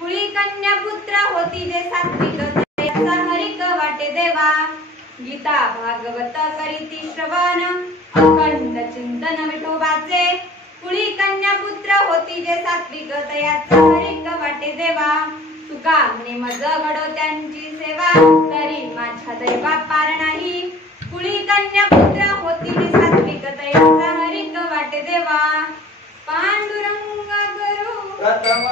कुळी कन्या पुत्र होती जे सात्विक दयाचा हरिक वाटे देवा। गीता भागवत करीती श्रवण अखंड चिंतन विठोबाचे। कुळी कन्या पुत्र होती जे सात्विक दयाचा हरिक वाटे देवा। तुका म्हणे मज घडो त्यांची सेवा तरी माझ्या दैवा पार नाही। कुळी कन्या पुत्र होती जे सात्विक दयाचा हरिक वाटे देवा। पांडुरंग गुरु प्रथम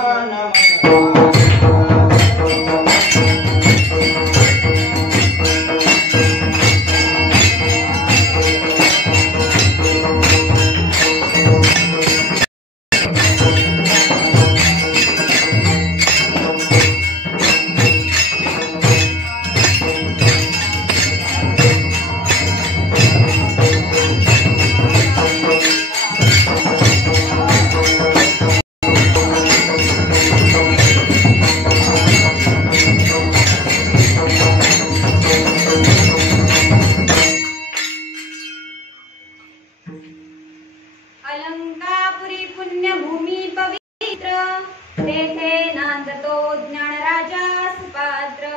अलंकापुरी पुण्यभूमी पवित्र तेथे नांदतो ज्ञान राजा सुपात्र।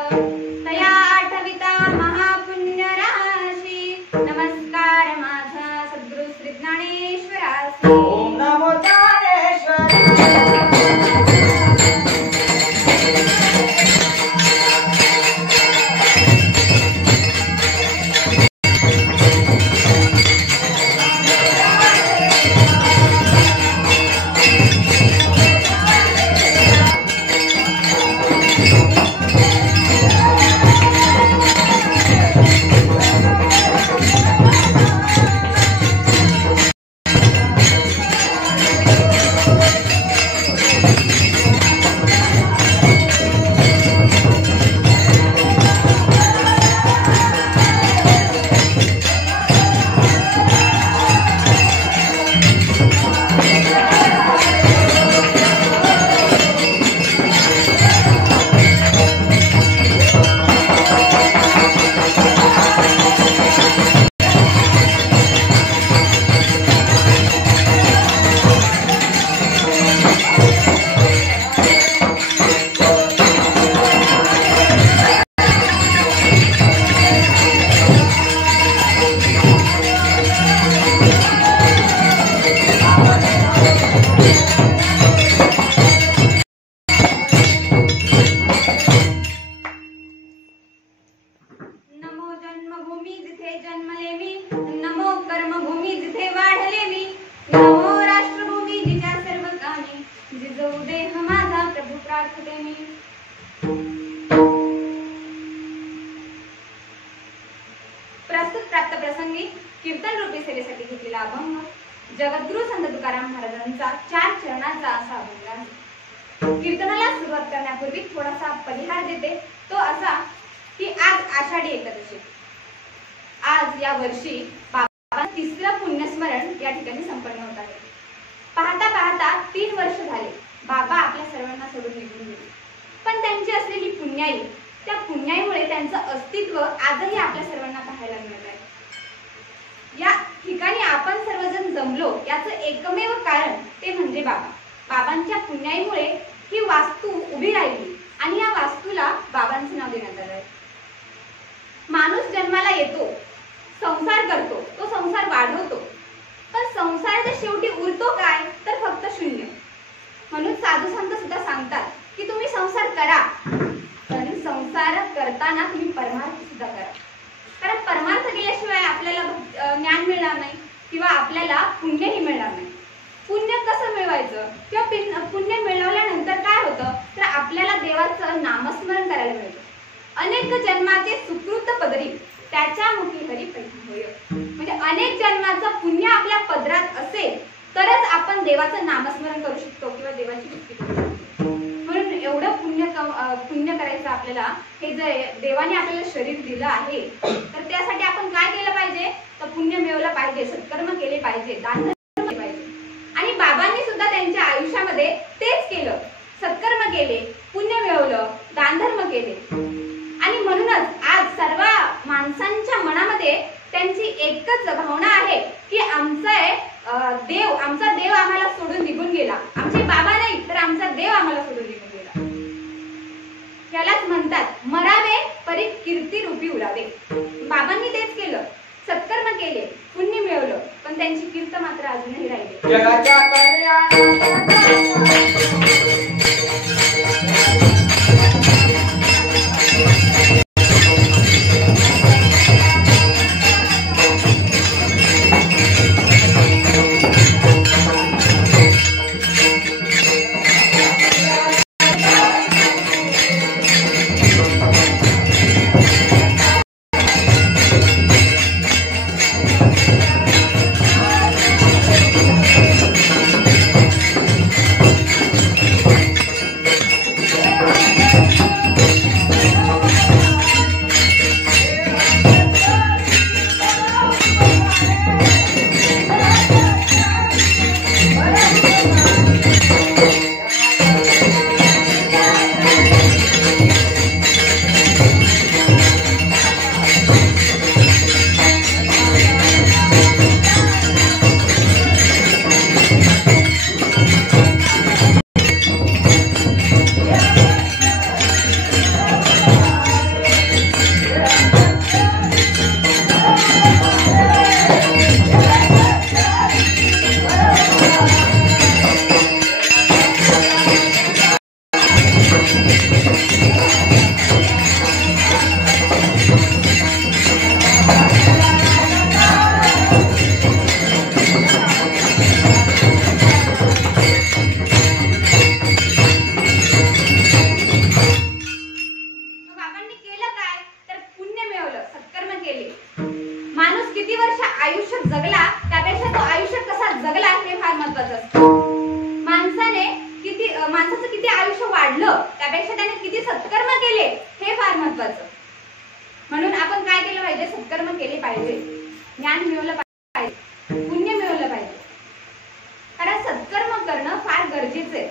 तया आठविता महापुण्य राशी नमस्कार माझा सद्गुरु श्री ज्ञानेश्वरासी। ओम नमो ज्ञानेश्वराय। नमो जन्मभूमी जिथे जन्मले मी, नमो कर्मभूमी जिथे वाढले मी, नमो राष्ट्रभूमी जिच्या सर्व कामी, जिजवू देह माझा प्रभू प्रार्थते मी। प्रस्तुत प्राप्त प्रसंगी कीर्तन रूपी सेवेसाठी घेतलेला अभंग जगद्गुरु संत तुकाराम महाराजांचा 4 चरणाचा असा अभंग आहे। कीर्तनाला सुरुवात करण्यापूर्वी थोडासा परिहार देते, तो असा की आज आषाढी एकादशी। आज या वर्षी बाबांचं 3रं पुण्यस्मरण या ठिकाणी संपन्न होत आहे। पाहता पाहता 3 वर्ष झाले बाबा आपल्या सर्वांना सोडून निघून गेले, पण त्यांची असलेली पुण्याई त्या पुण्यामुळे त्यांचं अस्तित्व आजही आपल्या सर्वांना पाहायला मिळत आहे. या ठिकाणी आपण सर्वजण जमलो याचं एकमेव कारण ते म्हणजे बाबा. बाबांच्या पुण्याईमुळे ही वास्तू उभी राहिली आणि या वास्तूला बाबांचं नाव देण्यात आलं आहे. माणूस जन्माला येतो, संसार करतो, तो संसार वाढवतो, पण संसाराच्या शेवटी उरतो काय तर फक्त शून्य. म्हणून साधू संत सुद्धा सांगतात की तुम्ही संसार करा, पण संसार करताना तुम्ही परमार्थ सुद्धा करा. कारण परमार्थ केल्याशिवाय आपल्याला ज्ञान मिळणार नाही किंवा आपल्याला पुण्यही मिळणार नाही. पुण्य कसं मिळवायचं किंवा पुण्य मिळवल्यानंतर काय होतं तर आपल्याला देवाचं नामस्मरण करायला मिळतं. अनेक जन्माचे सुकृत पदरी त्याच्या मुखी हरी पैठा होय. म्हणजे अनेक जन्माचं पुण्य आपल्या पदरात असेल तरच आपण देवाचं नामस्मरण करू शकतो किंवा देवाची भक्ती करू शकतो. म्हणून एवढं पुण्य करायचं आपल्याला. हे जे देवाने आपल्याला शरीर दिलं आहे तर त्यासाठी आपण काय केलं पाहिजे तर पुण्य मिळवलं पाहिजे, सत्कर्म केले पाहिजे, दान धर्म केले पाहिजे. आणि बाबांनी सुद्धा त्यांच्या आयुष्यामध्ये तेच केलं. सत्कर्म केले, पुण्य मिळवलं, दानधर्म केले. आणि म्हणूनच आज सर्व माणसांच्या मनामध्ये त्यांची एकच भावना आहे की आमचा देव आम्हाला सोडून निघून गेला. आमचे बाबा नाही तर आमचा देव आम्हाला सोडून निघून गेला. यालाच म्हणतात मरावे परी कीर्ती रूपी उरावे. बाबांनी तेच केलं, सत्कर्म केले, पुण्य मिळवलं, पण त्यांची कीर्त मात्र अजूनही राहिली. जगाच्या माणसाचं किती आयुष्य वाढलं त्यापेक्षा त्याने किती सत्कर्म केले हे फार महत्त्वाचं. म्हणून आपण काय केलं पाहिजे, सत्कर्म केले पाहिजे, ज्ञान मिळवलं पाहिजे, पुण्य मिळवलं पाहिजे. कारण सत्कर्म करणं फार गरजेचं आहे.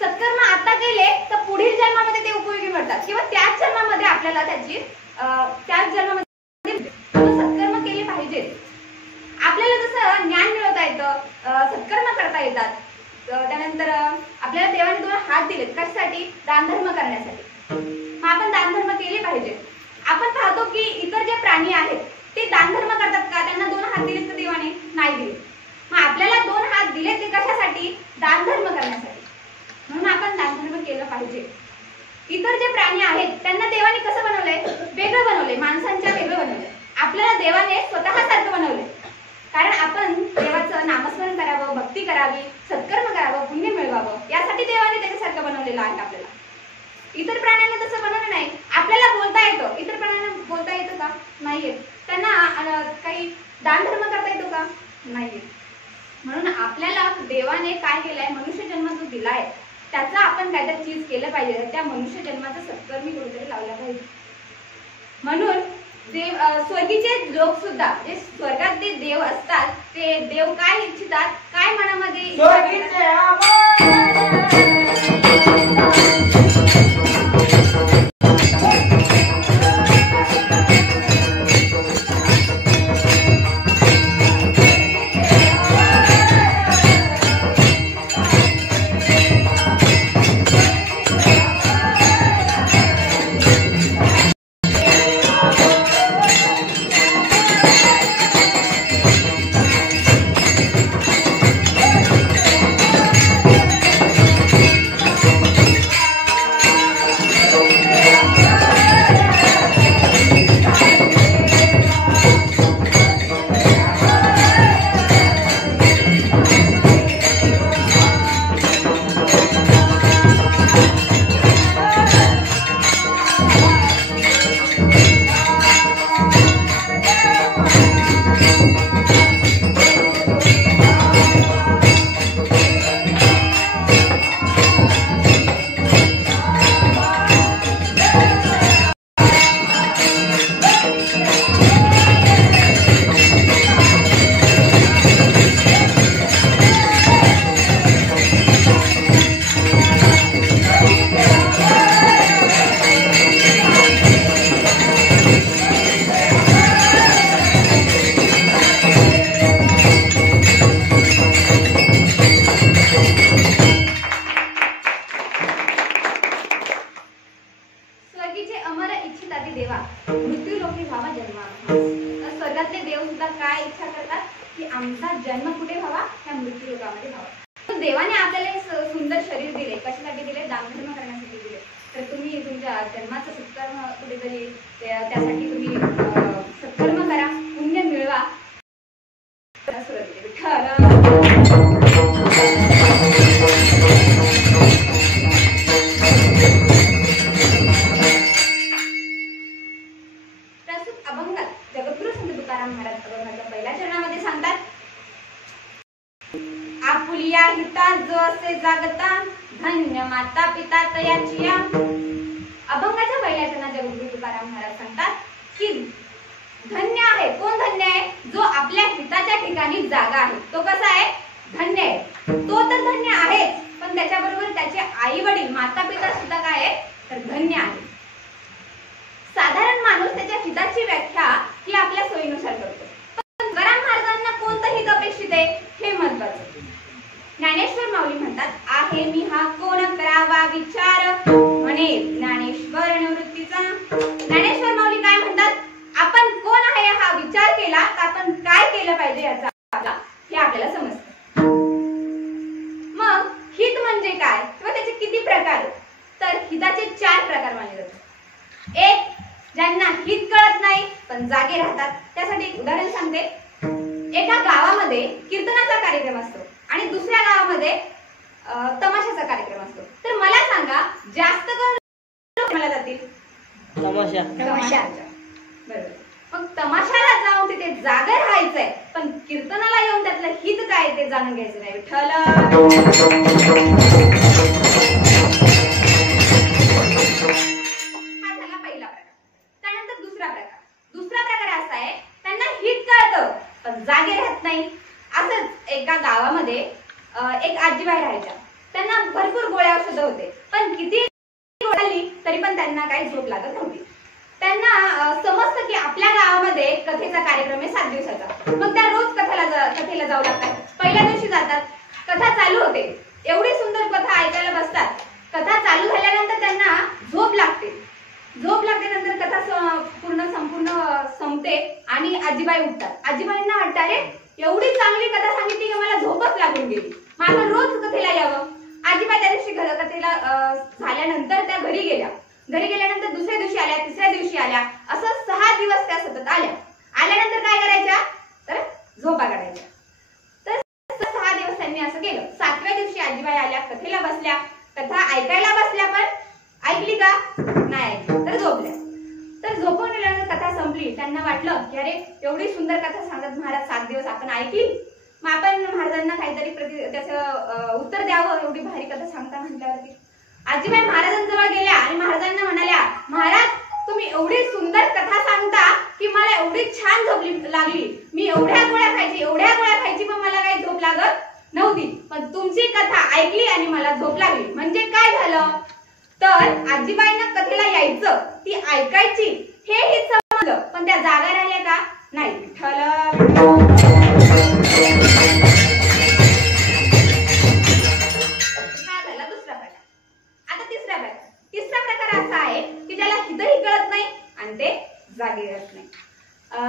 सत्कर्म आता केले तर पुढील जन्मामध्ये ते उपयोगी पडतात किंवा त्याच जन्मामध्ये आपल्याला त्याच जन्मामध्ये सत्कर्म केले पाहिजे. आपल्याला जसं ज्ञान मिळवता येतं, सत्कर्म करता येतात, त्यानंतर आपल्याला देवाने 2 हात दिलेत कशासाठी, दानधर्म करण्यासाठी. मग आपण दानधर्म केले पाहिजे. आपण पाहतो की इतर जे प्राणी आहेत ते दानधर्म करतात का, त्यांना 2 हात दिलेत तर देवाने नाही दिले. मग आपल्याला 2 हात दिले ते कशासाठी, दानधर्म करण्यासाठी. म्हणून आपण दानधर्म केलं पाहिजे. इतर जे प्राणी आहेत त्यांना देवाने कसं बनवलंय, वेगळं बनवलंय, माणसांच्या वेगळं बनवलंय. आपल्याला देवाने स्वतःसारखं बनवलंय. कारण आपण देवाचं नामस्मरण करावं, भक्ती करावी, सत्कर्म करावं, पुण्य मिळवावं, यासाठी देवाने त्याच्यासारखं बनवलेलं आहे आपल्याला. इतर प्राण्यांना तसं बनवलं नाही. आपल्याला बोलता येतं, इतर प्राण्यांना बोलता येतं का, नाही येत. त्यांना काही दानधर्म करता येतो का, नाही येत. म्हणून आपल्याला देवाने काय केलंय, मनुष्य जन्म जो दिलाय त्याचा आपण काहीतरी चीज केलं पाहिजे. त्या मनुष्य जन्माचा सत्कर्मी कुठेतरी लावला पाहिजे. म्हणून स्वर्गीचे लोक सुद्धा, जे स्वर्गात ते देव असतात, ते देव काय इच्छितात, काय मनामध्ये स्वर्गीचे देवा मृत्यू लोकी व्हावा जन्मावा. स्वर्गातले देव सुद्धा काय इच्छा करतात की आमचा जन्म कुठे व्हावा, त्या मृत्यू लोकामध्ये व्हावा. देवाने आपल्याला हे सुंदर शरीर दिले, कशासाठी दिले? दानधर्म करण्यासाठी दिले. तर तुम्ही तुमच्या जन्माचं सत्कर्म कुठेतरी त्यासाठी तुम्ही सत्कर्म करा, पुण्य मिळवा. प्रस्तुत अभंगात जगद्गुरु संत तुकाराम महाराज अभंगाच्या पहिल्या चरणामध्ये सांगतात, आपुलिया हिता जो असे जागता धन्य माता पिता तयाचिया. अभंगाच्या पहिल्या चरणात जगद्गुरु तुकाराम महाराज सांगतात की धन्य आहे. कोण धन्य आहे? जो आपल्या हिताच्या ठिकाणी जागा आहे, तो कसा आहे? धन्य आहे. तो तर धन्य आहेच, पण त्याच्याबरोबर त्याचे आई वडील माता पिता सुद्धा काय आहे? तर धन्य आहे. साधारण माणूस त्याच्या हिताची व्याख्या ही आपल्या सोयीनुसार करतो, पण तुकाराम महाराजांना कोणतं हित अपेक्षित आहे हे महत्वाचं. ज्ञानेश्वर माऊली म्हणतात, आहे मी हा कोण करावा विचार म्हणे ज्ञानेश्वर निवृत्तीचा. ज्ञानेश्वर माऊली काय म्हणतात? आपण कोण आहे हा विचार केला तर आपण काय केलं पाहिजे याचा हे आपल्याला समजतं. मग हित म्हणजे काय किंवा त्याचे किती प्रकार? तर हिताचे 4 प्रकार मानले जातात. एक, ज्यांना हित कळत नाही पण जागे राहतात. त्यासाठी एक उदाहरण सांगते. एका गावामध्ये कीर्तनाचा कार्यक्रम असतो आणि दुसऱ्या गावामध्ये तमाशाचा कार्यक्रम असतो. तर मला सांगा, जास्त कोण मला जातील? तमाशा. बरोबर. मग तमाशाला जाऊन तिथे जागे राहायचंय, पण कीर्तनाला येऊन त्यातलं हित काय ते जाणून घ्यायचं नाही. विठ्ठल. हा झाला पहिला प्रकार. त्यानंतर दुसरा प्रकार असा आहे, त्यांना हित कळतं पण जागे राहत नाही. असंच एका गावामध्ये एक आजीबाई राहायच्या. त्यांना भरपूर गोळ्या औषध होते, पण किती खाल्ली तरी पण त्यांना काही झोप लागत नव्हती. त्यांना समजतं की आपल्या गावामध्ये कथेचा कार्यक्रम आहे 7 दिवसाचा. मग त्या रोज कथेला जाऊ लागतात. पहिल्या दिवशी जातात, कथा चालू होते, एवढी सुंदर कथा ऐकायला बसतात. कथा चालू झाल्यानंतर त्यांना झोप लागते. नंतर कथा संपूर्ण संपते आणि आजीबाई उठतात. आजीबाईंना वाटतं, अरे एवढी चांगली कथा सांगितली की मला झोपच लागून गेली, मग आपण रोज कथेला यावं. आजीबाई त्या दिवशी कथेला झाल्यानंतर त्या घरी गेल्यानंतर दुसऱ्या दिवशी आल्या, तिसऱ्या दिवशी आल्या, असं 6 दिवस त्या सतत आल्यानंतर काय करायच्या? तर झोपा काढायच्या. तर 6 दिवस त्यांनी असं केलं. 7व्या दिवशी आजीबाई आल्या, कथेला बसल्या, कथा ऐकायला बसल्या, पण ऐकली का? नाही ऐकली, तर झोपल्या. तर झोपून गेल्यानंतर कथा संपली. त्यांना वाटलं की अरे एवढी सुंदर कथा सांगत महाराज 7 दिवस आपण ऐकली, मग आपण महाराजांना काहीतरी त्याचं उत्तर द्यावं. एवढी भारी कथा सांगता म्हटल्यावरती आजीबाई महाराजांजवळ गेल्या आणि महाराजांना म्हणाल्या, महाराज तुम्ही एवढी सुंदर कथा सांगता की मला एवढी छान झोप लागली. मी एवढ्या गोळ्या खायची पण मला काही झोप लागत नव्हती, पण तुमची कथा ऐकली आणि मला झोप लागली. म्हणजे काय झालं? तर आजीबाईंना कथेला यायचं, ती ऐकायची, हेही समजलं, पण त्या जागा राहिल्या का? नाही. विठ्ठल. तिसरा प्रकार असा आहे की ज्याला हितही कळत नाही आणि ते जागे राहत नाही.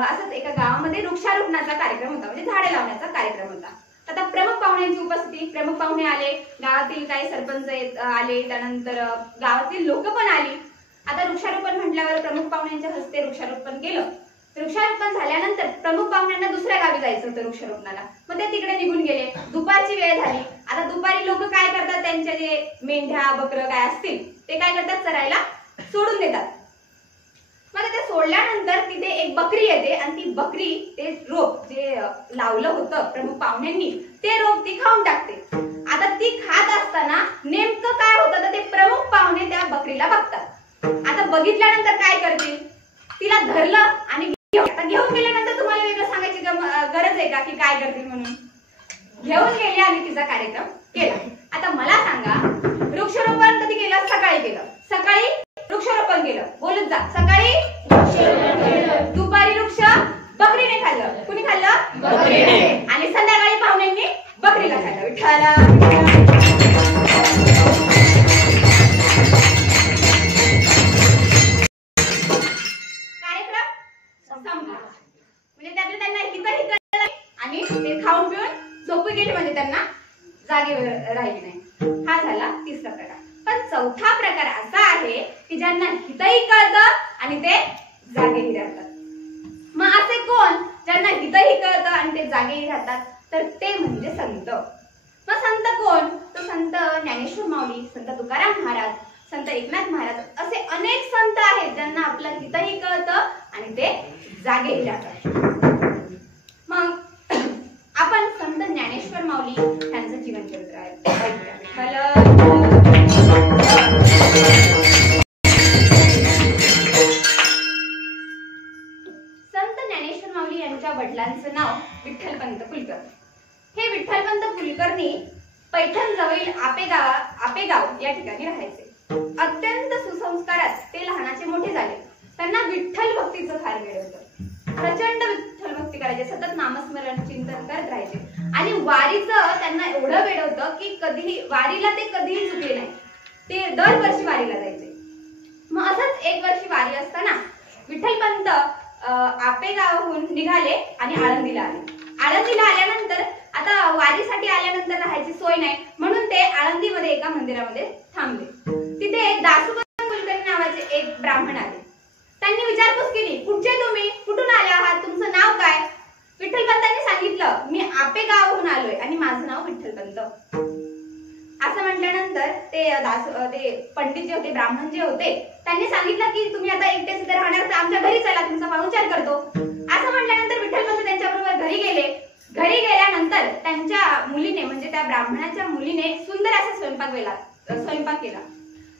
असंच एका गावामध्ये वृक्षारोपणाचा कार्यक्रम होता, म्हणजे झाडे लावण्याचा कार्यक्रम होता. आता प्रमुख पाहुण्यांची उपस्थिती, प्रमुख पाहुणे आले, गावातील काही सरपंच आले, त्यानंतर गावातील लोक पण आली. आता वृक्षारोपण म्हटल्यावर प्रमुख पाहुण्यांच्या हस्ते वृक्षारोपण केलं. वृक्षारोपण झाल्यानंतर प्रमुख पाहुण्यांना दुसऱ्या गावी जायचं होतं वृक्षारोपणाला, मग ते तिकडे निघून गेले. दुपारची वेळ झाली. आता दुपारी लोक काय करतात, त्यांचे जे मेंढ्या बकरं काय असतील ते काय करतात, चरायला सोडून देतात. मग ते सोडल्यानंतर तिथे एक बकरी येते आणि ती बकरी ते रोप जे लावलं होतं प्रमुख पाहुण्यांनी ते रोप ती खाऊन टाकते. आता ती खात असताना नेमकं काय होतं तर ते प्रमुख पाहुणे त्या बकरीला बघतात. आता बघितल्यानंतर काय करतील, तिला धरलं आणि घेऊन गेल्यानंतर तुम्हाला वेगळं सांगायची गरज आहे का की काय करतील म्हणून? घेऊन गेले आणि तिचा कार्यक्रम केला. आता मला सांगा, वृक्षारोपण कधी केलं? सकाळी केलं. सकाळी वृक्षारोपण केलं, बोलत जा. सकाळी दुपारी वृक्ष बकरीने खाल्लं. कुणी खाल्लं? बकरीने. आणि संध्याकाळी पाहुण्यांनी बकरीला खाल्लं. विठ्ठल. जागेवर राहिली नाही। हा झाला तिसरा प्रकार। पण चौथा प्रकार असा आहे की ज्यांना हितही कळतं आणि ते जागेही राहतात। मग असे कोण ज्यांना हितही कळतं आणि ते जागेही राहतात? तर ते म्हणजे संत। मग संत कोण? तर संत ज्ञानेश्वर माऊली, संत तुकाराम महाराज, संत एकनाथ महाराज असे अनेक संत आहेत ज्यांना आपलं हितही कळतं आणि ते जागेही राहतात। मग आपण संत ज्ञानेश्वर माऊली यांचं जीवन चरित्र ऐकूया। संत ज्ञानेश्वर माऊली यांच्या वडिलांचं नाव विठ्ठलपंत कुलकर्णी। हे विठ्ठलपंत कुलकर्णी पैठण जवळील आपेगाव या ठिकाणी राहायचे। अत्यंत सुसंस्कारात ते लहानाचे मोठे झाले। त्यांना विठ्ठल भक्तीचं फार वेड होतं। प्रचंड विठ्ठल भक्ती करायचे, सतत नामस्मरण चिंतन करत राहायचे आणि वारीचं त्यांना एवढं वेड होतं की वारीला ते कधीही चुकले नाही। ते दरवर्षी वारीला जायचे। मग असंच एक वर्षी वारी असताना विठ्ठलपंत आपेगावहून निघाले आणि आळंदीला आले। आळंदीला आल्यानंतर आता वारीसाठी आल्यानंतर राहायची सोय नाही म्हणून ते आळंदीमध्ये एका मंदिरामध्ये थांबले। तिथे दासोबा कुलकर्णी नावाचे एक ब्राह्मण आले। त्यांनी विचारपूस केली, कुठचे तुम्ही, कुठून आले आहात, तुमचं नाव काय? विठ्ठलपंतांनी सांगितलं, मी आपेगावहून आलोय आणि माझं नाव विठ्ठलपंत। असं म्हटल्यानंतर ते पंडित जे होते, ब्राह्मण जे होते, त्यांनी सांगितलं की तुम्ही आता एकटेच इथे राहणार तर आमच्या घरी चला, तुमचा पाहुणचार करतो। असं म्हटल्यानंतर विठ्ठलपंत त्यांच्याबरोबर घरी गेले। घरी गेल्यानंतर त्यांच्या मुलीने म्हणजे त्या ब्राह्मणाच्या मुलीने सुंदर असा स्वयंपाक केला।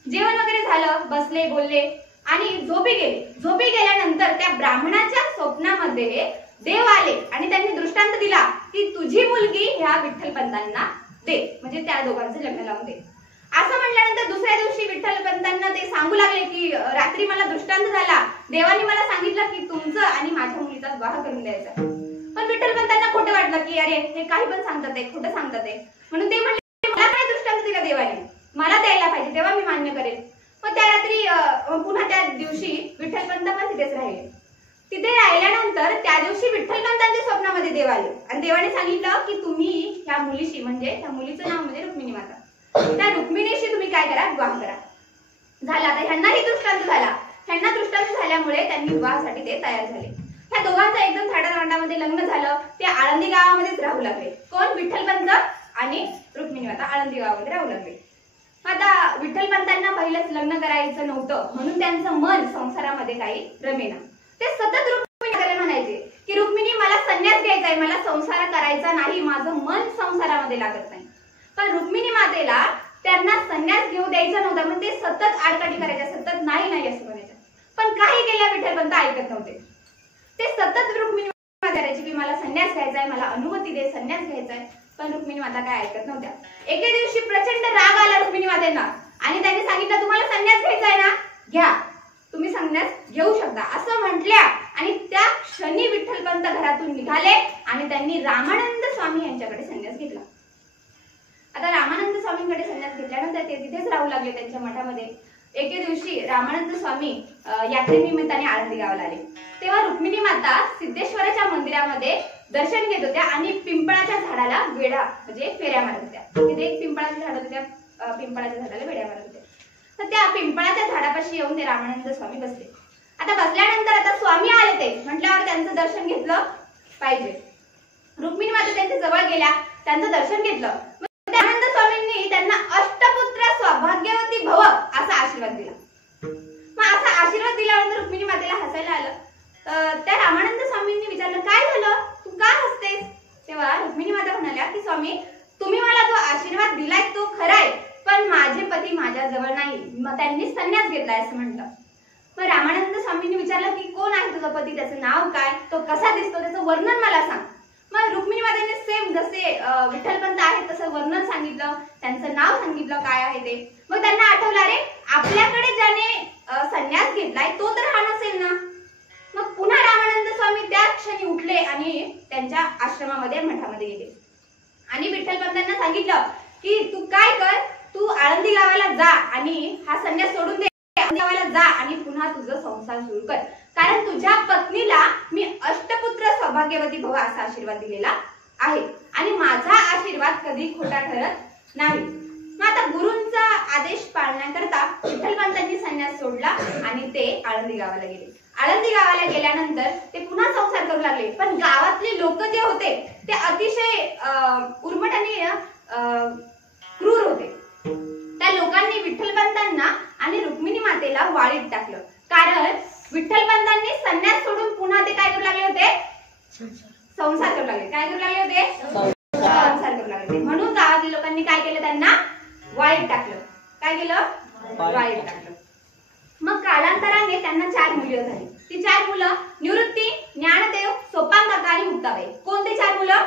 जेवण वगैरे झालं, बसले, बोलले आणि झोपी गेले। झोपी गेल्यानंतर त्या ब्राह्मणाच्या स्वप्नामध्ये देव आले आणि त्यांनी दृष्टांत दिला की तुझी मुलगी ह्या विठ्ठलपंतांना दे, म्हणजे त्या दोघांचं लग्न लावून दे। असं म्हटल्यानंतर दुसऱ्या दिवशी विठ्ठलपंतांना ते सांगू लागले की रात्री मला दृष्टांत झाला, देवाने मला सांगितलं की तुमचं आणि माझ्या मुलीचा विवाह करून द्यायचा। पण विठ्ठलपंतांना खोटं वाटलं की अरे हे काही पण सांगतात आहे, खोटं सांगतात आहे, म्हणून ते म्हणले मला काय दृष्टांत दिला देवाने, मला द्यायला पाहिजे तेव्हा मी मान्य करेल। मग त्या रात्री पुन्हा त्या दिवशी विठ्ठलपंत पण तिथेच राहिले। तिथे राहिल्यानंतर त्या दिवशी विठ्ठलपंतांच्या स्वप्नामध्ये देव आले आणि देवाने सांगितलं की तुम्ही ह्या मुलीशी, म्हणजे त्या मुलीचं नाव म्हणजे रुक्मिणी माता, त्या रुक्मिणीशी तुम्ही काय करा, विवाह करा। झाला, आता ह्यांनाही दृष्टांत झाला। ह्यांना दृष्टांत झाल्यामुळे त्यांनी विवाहासाठी ते तयार झाले। ह्या दोघांचं एकदम थाटामाटामध्ये लग्न झालं। ते आळंदी गावामध्येच राहू लागले। कोण? विठ्ठलपंत आणि रुक्मिणी माता आळंदी गावामध्ये राहू लागले। आता विठ्ठलपंतांना पहिलंच लग्न करायचं नव्हतं म्हणून त्यांचं मन संसारामध्ये काही रमेना। ते सतत रुक्मिणीकडे म्हणायचे की रुक्मिणी मला संन्यास घ्यायचा आहे, मला संसार करायचा नाही, माझं मन संसारामध्ये लागत नाही। पण रुक्मिणी मातेला त्यांना संन्यास घेऊ द्यायचा नव्हता म्हणून ते सतत आडकाठी करायच्या, सतत नाही नाही असं म्हणायचं। पण काही केल्या विठ्ठलपंत ऐकत नव्हते। ते सतत रुक्मिणी माता करायची की मला संन्यास घ्यायचा आहे, मला अनुमती दे, संन्यास घ्यायचा आहे। पण रुक्मिणी माता काय ऐकत नव्हत्या। एके दिवशी प्रचंड राग आला रुक्मिणी मातेंना आणि त्यांनी सांगितलं तुम्हाला संन्यास घ्यायचा आहे ना, घ्या, तुम्ही संन्यास घेऊ शकता असं म्हटल्या आणि त्या क्षणी विठ्ठलपंत घरातून निघाले आणि त्यांनी रामानंद स्वामी यांच्याकडे संन्यास घेतला। आता रामानंद स्वामींकडे संन्यास घेतल्यानंतर ते तिथेच राहू लागले त्यांच्या मठामध्ये। एके दिवशी रामानंद स्वामी यात्रेनिमित्ताने आळंदी गावाला आले। तेव्हा रुक्मिणी माता सिद्धेश्वराच्या मंदिरामध्ये दर्शन घेत होत्या आणि पिंपळाच्या झाडाला वेढा म्हणजे फेऱ्या मारत होत्या। तिथे एक पिंपळाचं झाड होतं, त्या पिंपळाच्या झाडाला वेढ्या मारत होत्या। तर त्या पिंपळाच्या झाडापाशी येऊन ते रामानंद स्वामी बसले। आता बसल्यानंतर आता स्वामी आले ते म्हटल्यावर त्यांचं दर्शन घेतलं पाहिजे। रुक्मिणी माता त्यांच्या जवळ गेल्या, त्यांचं दर्शन घेतलं। रामानंद स्वामींनी त्यांना अष्टपुत्र सौभाग्यवती भव असा आशीर्वाद दिला। मग असा आशीर्वाद दिल्यानंतर रुक्मिणी मातेला हसायला आलं। त्या रामानंद स्वामींनी विचारलं काय झालं, तू का हसतेस? तेव्हा रुक्मिणी माता म्हणाल्या की स्वामी तुम्ही मला जो आशीर्वाद दिलाय तो खराय, पण माझे पती माझ्या जवळ नाही, मग त्यांनी संन्यास घेतलाय असं म्हटलं। मग रामानंद स्वामींनी विचारलं की कोण आहे तुझा पती, त्याचं नाव काय, तो कसा दिसतो, त्याचं वर्णन मला सांग। मग रुक्मिणी मातेने सेम जसे विठ्ठलपंत आहेत तसं वर्णन सांगितलं, त्यांचं नाव सांगितलं काय आहे ते। मग त्यांना आठवलं अरे आपल्याकडे ज्याने संन्यास घेतलाय तो तर हा नसेल ना। मग पुन्हा रामानंद स्वामी त्या क्षणी उठले आणि त्यांच्या आश्रमामध्ये मठामध्ये गेले आणि विठ्ठलपंतांना सांगितलं की तू काय कर, तू आळंदी गावाला जा आणि हा संन्यास सोडून दे, आळंदी गावाला जा आणि पुन्हा तुझं संसार सुरू कर, कारण तुझ्या पत्नीला मी अष्टपुत्र सौभाग्यवती भव असा आशीर्वाद दिलेला आहे आणि माझा आशीर्वाद कधी खोटा ठरत नाही. मग आता गुरूंचा आदेश पाळण्याकरता विठ्ठलपंतांनी संन्यास सोडला आणि ते आळंदी गावाला गेले. आळंदी गावाला गेल्यानंतर ते पुन्हा संसार करू लागले. पण गावातले लोक जे होते ते अतिशय उर्मट आणि क्रूर होते. त्या लोकांनी विठ्ठलपंतांना आणि रुक्मिणी मातेला वाळीत टाकलं. कारण विठ्ठलपंतांनी संन्यास सोडून पुन्हा ते काय करू लागले होते? संसार करू लागले. काय करू लागले होते? संसार करू लागले. म्हणून गावातल्या लोकांनी काय केलं? त्यांना वाळीत टाकलं. काय केलं? वाळीत टाकलं. मग कालांतराने त्यांना 4 मुलं झाली. ती 4 मुलं निवृत्ती, ज्ञानदेव, सोपान काका आणि मुक्ताबाई. कोणते 4 मुलं?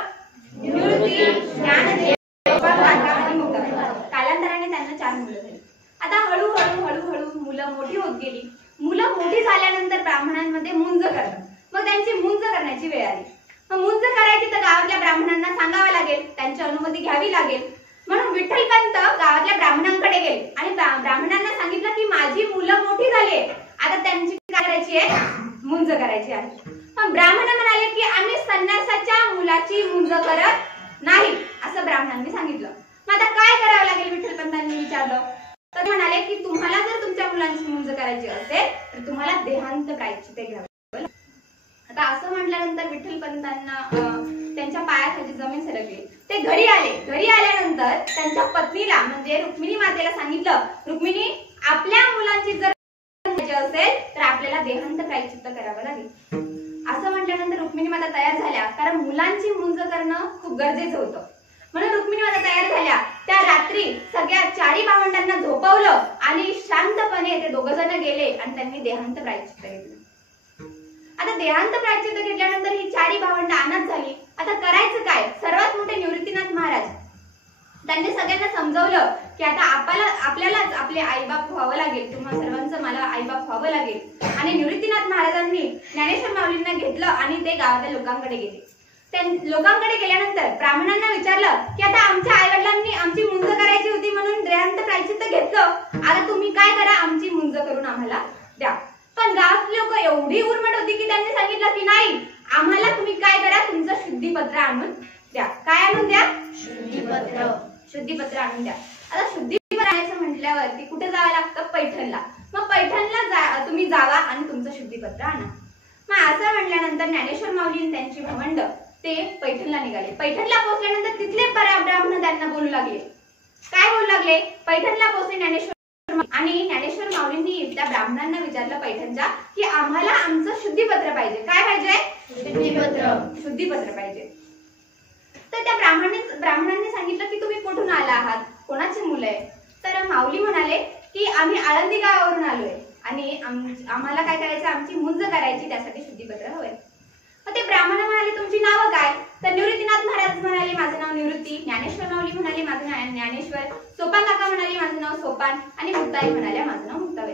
निवृत्ती, ज्ञानदेव, सोपान काका आणि मुक्ताबाई. कालांतराने त्यांना 4 मुलं झाली. आता हळूहळू मुलं मोठी होत गेली. मुलं मोठी झाल्यानंतर ब्राह्मणांमध्ये मुंज करतात. मग त्यांची मुंज करण्याची वेळ आली. मग मुंज करायची तर गावातल्या ब्राह्मणांना सांगावं लागेल, त्यांची अनुमती घ्यावी लागेल. म्हणून विठ्ठलपंत गावातल्या ब्राह्मणांकडे गेले आणि ब्राह्मणांना सांगितलं की माझी मुलं मोठी झाली, आता त्यांची काय करायची आहे? मुंज करायची आहे. पण ब्राह्मण म्हणाले की आम्ही संन्यासाच्या मुलाची मुंज करत नाही, असं ब्राह्मणांनी सांगितलं. मग आता काय करावं लागेल? विठ्ठलपंतांनी विचारलं तर म्हणाले की तुम्हाला जर तुमच्या मुलांची मुंज करायची असेल तर तुम्हाला देहांत प्रायश्चित्त घ्यावे. आता असं म्हटल्यानंतर विठ्ठलपंतांना त्यांच्या पायाखाली जमीन सरकली. ते घरी आले. घरी आल्यानंतर त्यांच्या पत्नीला म्हणजे रुक्मिणी मातेला सांगितलं, रुक्मिणी आपल्या मुलांची जर असेल तर आपल्याला देहांत प्रायश्चित्त करावं लागेल. असं म्हटल्यानंतर रुक्मिणी माता तयार झाल्या, कारण मुलांची मुंज करणं खूप गरजेचं होतं. म्हणून रुक्मिणी माता तयार झाल्या. त्या रात्री सगळ्या 4 भावंडांना झोपवलं आणि शांतपणे ते 2 जण गेले आणि त्यांनी देहांत प्रायश्चित्त घेतलं. आता देहांत प्रायश्चित्त घेतल्यानंतर ही 4 भावंड अनाथ झाली. आता करायचं काय? सर्वात मोठे निवृत्तीनाथ महाराज त्यांनी सगळ्यांना समजावलं की आता आपल्यालाच आपले आईबाप व्हावं लागेल, तुम्हा सर्वांचं मला आईबाप व्हावं लागेल. आणि निवृत्तीनाथ महाराजांनी ज्ञानेश्वर माऊलींना घेतलं आणि ते गावातल्या लोकांकडे गेले. त्या लोकांकडे गेल्यानंतर ब्राह्मणांना विचारलं की आता आमच्या आईवडिलांनी आमची मुंज करायची होती म्हणून देहांत प्रायश्चित्त घेतलं, आता तुम्ही काय करा, आमची मुंज करून आम्हाला द्या. पण गावातली लोक एवढी उर्मट होती की त्यांनी सांगितलं की नाही, आम्हाला तुम्ही काय करा, तुमचं शुद्धीपत्र आणून द्या. काय आणून द्या? शुद्धीपत्र आणून द्या. आता शुद्धीपत्र आणायचं म्हटल्यावरती कुठे जावं लागतं? पैठणला. मग पैठणला तुम्ही जावा आणि तुमचं शुद्धीपत्र आणा. मग असं म्हटल्यानंतर ज्ञानेश्वर माऊली त्यांची भावंड ते पैठणला निघाले. पैठणला पोहोचल्यानंतर तिथले ब्राह्मण त्यांना बोलू लागले. काय बोलू लागले? पैठणला पोहोचले ज्ञानेश्वर आणि ज्ञानेश्वर माऊलींनी त्या ब्राह्मणांना विचारलं पैठणच्या की आम्हाला आमचं शुद्धीपत्र पाहिजे. काय पाहिजे? शुद्धीपत्र पाहिजे. तर त्या ब्राह्मणांनी सांगितलं की तुम्ही कुठून आला आहात, कोणाची मुलं आहे? तर माऊली म्हणाले की आम्ही आळंदी गावावरून आलोय आणि आम्हाला काय करायचं, आमची मुंज करायची, त्यासाठी शुद्धीपत्र हवंय. मग ते ब्राह्मण म्हणाले तुमची नावं काय? तर निवृत्तीनाथ महाराज म्हणाले माझं नाव निवृत्ती, ज्ञानेश्वर माऊली म्हणाले माझं नाव ज्ञानेश्वर, सोपान काका म्हणाले माझं नाव सोपान आणि मुक्ताई म्हणाल्या माझं नाव मुक्ताबाई.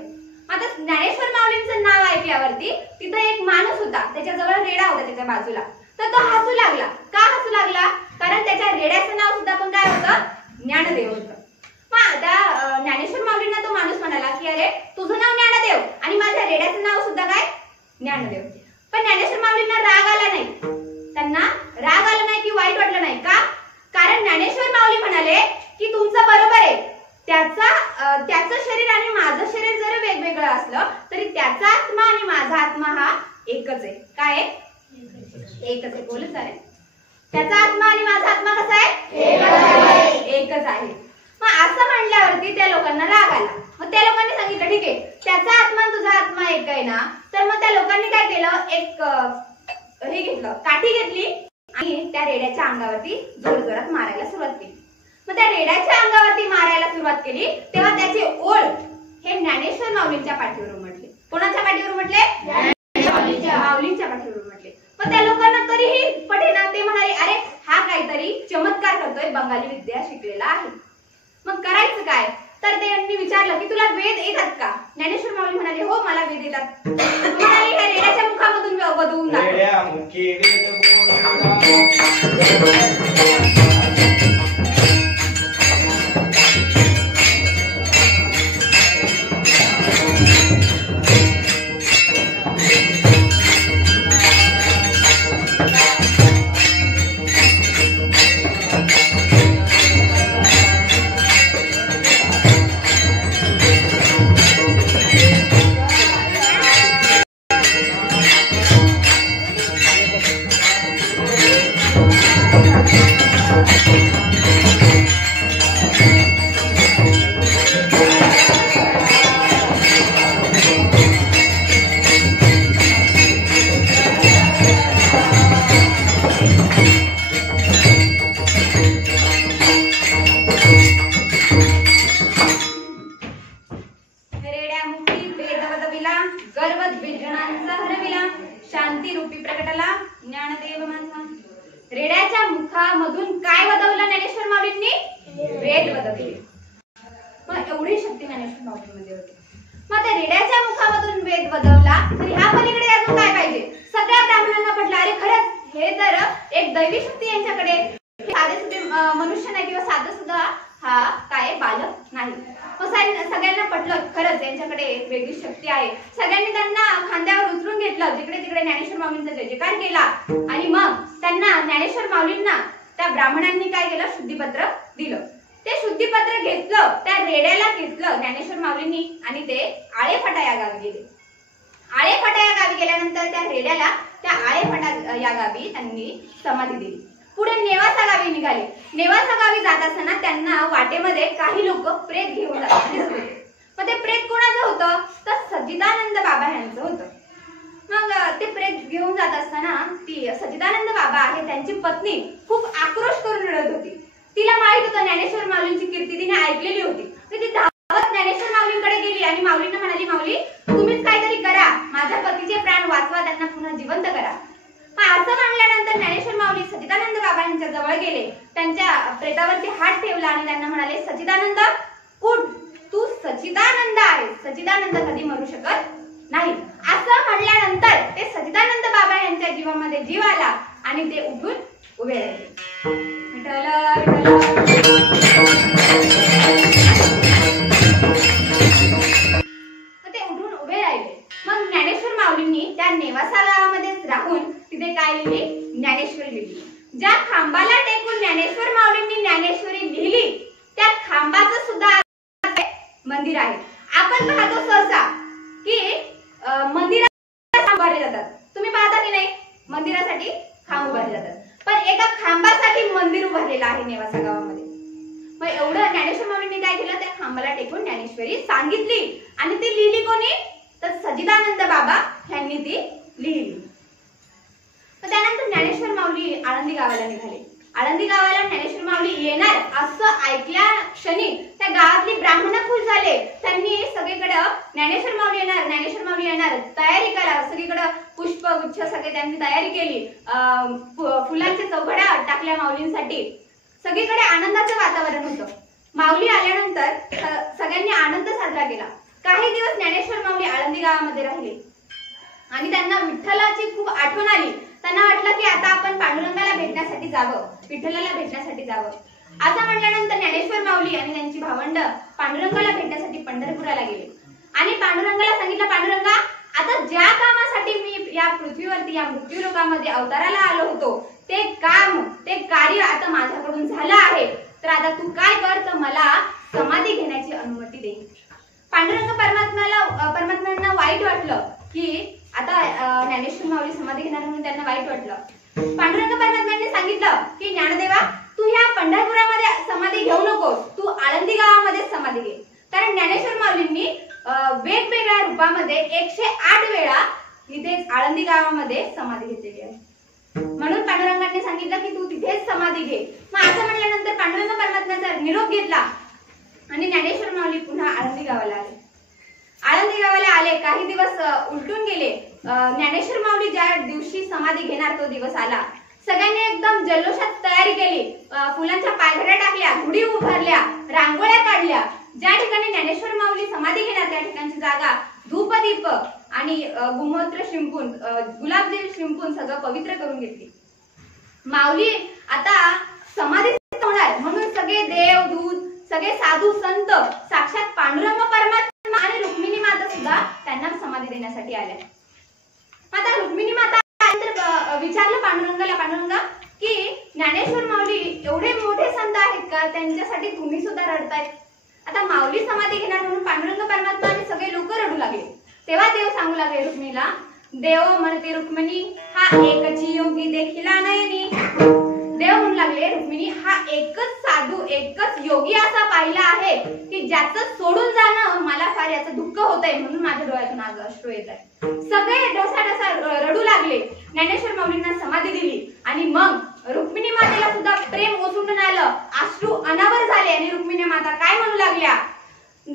आता ज्ञानेश्वर माऊलींचं नाव ऐकल्यावरती तिथं एक माणूस होता, त्याच्याजवळ रेडा होता त्याच्या बाजूला. तर तो हसू लागला. का हसू लागला? कारण त्याच्या रेड्याचं नाव सुद्धा पण काय होतं? ज्ञानदेव होतं. मग त्या ज्ञानेश्वर माऊलींना तो माणूस म्हणाला की अरे तुझं नाव ज्ञानदेव आणि माझ्या रेड्याचं नाव सुद्धा काय? ज्ञानदेव. पण ज्ञानेश्वर माऊलींना राग आला नाही. त्यांना राग आला नाही की वाईट वाटलं नाही. का? कारण ज्ञानेश्वर माऊली म्हणाले की तुमचं बरोबर आहे, त्याचं शरीर आणि माझं शरीर जर वेगवेगळं असलं तरी त्याचा आत्मा आणि माझा आत्मा हा एकच आहे. काय आहे? एकच आहे. बोलत आहे. त्याचा आत्मा आणि माझा आत्मा कसा आहे? एकच आहे. मग असं म्हणल्यावरती त्या लोकांना राग आला. मग त्या लोकांनी सांगितलं ठीक आहे, त्याचा आत्मा आणि तुझा आत्मा एक आहे ना. तर मग त्या लोकांनी काय केलं, एक हे घेतलं, काठी घेतली आणि त्या रेड्याच्या अंगावरती जोरजोरात मारायला सुरुवात केली. मग त्या रेड्याच्या अंगावरती मारायला सुरुवात केली तेव्हा त्याचे ओळ हे ज्ञानेश्वर माऊलींच्या पाठीवर उमटले. कोणाच्या पाठीवर उमटले? माऊलींच्या पाठीवर उमटले. मग त्या लोकांना तरीही पटेना. ते म्हणाले अरे हा काहीतरी चमत्कार करतोय, बंगाली विद्या शिकलेला आहे. मग करायचं काय? तर त्यांनी विचारलं की तुला वेद येतात का? ज्ञानेश्वर माऊली म्हणाले हो मला वेद येतात. म्हणाले ह्या रेड्याच्या मुखामधून वधवून रेड्या मुखी भेद वदविला, गर्व द्विजनांचा हरविला, शांती रूपी प्रकटला ज्ञानदेव माझा. रेड्याच्या मुखामधून काय वदवलं ज्ञानेश्वर माऊलींनी? वेद वदवले. मग एवढी शक्ती ज्ञानेश्वर माऊलींमध्ये होती. मग त्या रेड्याच्या मुखामधून वेद वदवला तर ह्या पलीकडे अजून काय पाहिजे? सगळ्या ब्राह्मणांना पटलं, अरे खरंच हे तर एक दैवी शक्ती यांच्याकडे, साधे सुधे मनुष्य नाही किंवा साधं सुद्धा हा काय बालक नाही. मग सगळ्यांना पटलं खरंच यांच्याकडे एक वेगळी शक्ती आहे. सगळ्यांनी त्यांना खांद्यावर उचलून घेतलं, जिकडे तिकडे ज्ञानेश्वर माऊलींचा जय जयकार केला. आणि मग त्यांना ज्ञानेश्वर माऊलींना त्या ब्राह्मणांनी काय केलं? शुद्धीपत्र दिलं. ते शुद्धीपत्र घेतलं, त्या रेड्याला घेतलं ज्ञानेश्वर माऊलींनी आणि ते आळेफाटा या गावी गेले. आळेफाटा या गावी गेल्यानंतर त्या रेड्याला त्या आळेफाटा या गावी त्यांनी समाधी दिली. पुढे नेवासा गावी निघाले. नेवासा गावी जात असताना त्यांना वाटेमध्ये काही लोक प्रेत घेऊन जात होते. मग ते प्रेत कोणाचं होतं? तर सच्चिदानंद बाबा यांचं होतं. मग ते प्रेत घेऊन जात असताना ती सच्चिदानंद बाबा आहे त्यांची पत्नी खूप आक्रोश करून रडत होती. तिला माहित होतं ज्ञानेश्वर माऊलींची कीर्ती तिने ऐकलेली होती. ती धावत ज्ञानेश्वर माऊलींकडे गेली आणि माऊलींना म्हणाली, माऊली तुम्हीच काहीतरी करा, माझ्या पतीचे प्राण वाचवा, त्यांना पुन्हा जिवंत करा. असं म्हणल्यानंतर ज्ञानेश्वर माऊली सच्चिदानंद बाबांच्या जवळ गेले, त्यांच्या प्रेतावरती हात ठेवला आणि त्यांना म्हणाले, सच्चिदानंद उठ, तू सच्चिदानंद आहे, सच्चिदानंद कधी मरू शकत नाही. असं म्हणल्यानंतर ते सच्चिदानंद बाबा यांच्या जीवामध्ये जीव आला आणि ते उठून उभे राहिले. ते उठून उभे राहिले. मग ज्ञानेश्वर माऊलींनी त्या नेवासा गावामध्येच राहून तिथे काय लिहिली? ज्ञानेश्वरी लिहिली. ज्या खांबाला टेकून ज्ञानेश्वर माऊलींनी ज्ञानेश्वरी लिहिली त्या खांबाचं सुद्धा मंदिर आहे. आपण पाहतो सहसा की मंदिरात खांब उभारले जातात. तुम्ही पाहता की नाही? मंदिरासाठी खांब उभारले जातात. पण एका खांबासाठी मंदिर उभारलेलं आहे नेवासा गावामध्ये. मग एवढं ज्ञानेश्वर माऊलींनी काय केलं? त्या खांबाला टेकून ज्ञानेश्वरी सांगितली आणि ती लिहिली कोणी? तर सच्चिदानंद बाबा यांनी ती लिहिली. त्यानंतर ज्ञानेश्वर माऊली आळंदी गावाला निघाले. आळंदी गावाला ज्ञानेश्वर माऊली येणार असं ऐकल्या क्षणी त्या गावातली ब्राह्मण खुश झाले. त्यांनी सगळीकडे ज्ञानेश्वर माऊली येणार, ज्ञानेश्वर माऊली येणार, तयारी करा. सगळीकडे पुष्पगुच्छ सगळे त्यांनी तयारी केली. फुलांच्या चौघड्या टाकल्या माऊलींसाठी. सगळीकडे आनंदाचं वातावरण होतं. माऊली आल्यानंतर सगळ्यांनी आनंद साजरा केला. काही दिवस ज्ञानेश्वर माऊली आळंदी गावामध्ये राहिले आणि त्यांना विठ्ठलाची खूप आठवण आली. त्यांना वाटलं की आता आपण पांडुरंगाला भेटण्यासाठी जावं, विठ्ठलाला भेटण्यासाठी जावं. असं म्हणल्यानंतर ज्ञानेश्वर माऊली आणि त्यांची भावंड पांडुरंगाला भेटण्यासाठी पंढरपुराला गेले आणि पांडुरंगाला सांगितलं, पांडुरंगा आता ज्या कामासाठी मी या पृथ्वीवरती या मृत्यूलोकामध्ये अवताराला आलो होतो ते काम, ते कार्य आता माझ्याकडून झालं आहे. तर आता तू काय कर, तर मला समाधी घेण्याची अनुमती दे. पांडुरंग परमात्म्यांना वाईट वाटलं की आता ज्ञानेश्वर माऊली समाधी घेणार म्हणून त्यांना वाईट वाटलं. पांडुरंग परमात्म्यांनी सांगितलं की ज्ञानदेवा तू ह्या पंढरपुरामध्ये समाधी घेऊ नकोस, तू आळंदी गावामध्ये समाधी घे. कारण ज्ञानेश्वर माऊलींनी वेगवेगळ्या रूपामध्ये 108 वेळा इथे आळंदी गावामध्ये समाधी घेतलेली आहे. म्हणून पांडुरंगांनी सांगितलं की तू तिथेच समाधी घे. मग असं म्हणल्यानंतर पांडुरंग परमात्म्याचा निरोप घेतला आणि ज्ञानेश्वर माऊली पुन्हा आळंदी गावाला आले. आळंदी गावाला आले, काही दिवस उलटून गेले. ज्ञानेश्वर माऊली ज्या दिवशी समाधी घेणार तो दिवस आला. सगळ्यांनी एकदम जल्लोषात तयारी केली. फुलांच्या पायघड्या टाकल्या, गुढी उभारल्या, रांगोळ्या काढल्या. ज्या ठिकाणी ज्ञानेश्वर माऊली समाधी घेणार त्या ठिकाणची जागा धूपदीप आणि गोमूत्र शिंपून, गुलाबजल शिंपून सगळं पवित्र करून घेतली. माऊली आता समाधी होणार म्हणून सगळे देव दूत, सगळे साधू संत, साक्षात पांडुरंग परमात्मा आणि रुक्मिणी माता सुद्धा त्यांना समाधी देण्यासाठी आल्या. आता रुक्मिणी माता विचारलं पांडुरंगाला, पांडुरंगा की ज्ञानेश्वर माऊली एवढे मोठे संत आहेत का, त्यांच्यासाठी तुम्ही सुद्धा रडतायत. आता माऊली समाधी घेणार म्हणून पांडुरंग परमात्मा आणि सगळे लोक रडू लागले. तेव्हा देव सांगू लागले रुक्मिणीला, देव म्हणते रुक्मिणी हा एकची योगी देखिला नयनी. देव म्हणू लागले रुक्मिणी हा एकच साधू, एकच योगी असा पाहिला आहे की ज्याचं सोडून जाणं मला फार याचं दुःख होतंय, म्हणून माझ्या डोळ्यातून आज अश्रू येत आहे. सगळे ढसाढसा रडू लागले. ज्ञानेश्वर माऊलींना समाधी दिली आणि मग रुक्मिणी मातेला सुद्धा प्रेम ओसंडून आलं, अश्रू अनावर झाले आणि रुक्मिणी माता काय म्हणू लागल्या,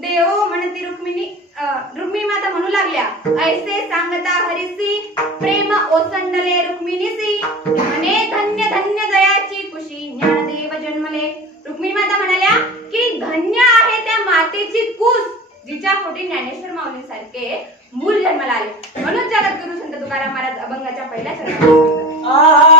देवो म्हणती रुक्मिणी माता म्हणू लागल्या, ऐसे सांगता हरिसी प्रेम ओसंडले रुक्मिणीसी, म्हणे धन्य धन्य दयाची कुशी ज्ञानदेव जन्मले. रुक्मिणी माता म्हणाल्या की धन्य आहे त्या मातेची कुस जिच्या पोटी ज्ञानेश्वर माऊलींसारखे मूल जन्माला आले. म्हणून जगद्गुरु संत तुकाराम महाराज अभंगाच्या पहिल्या चरणात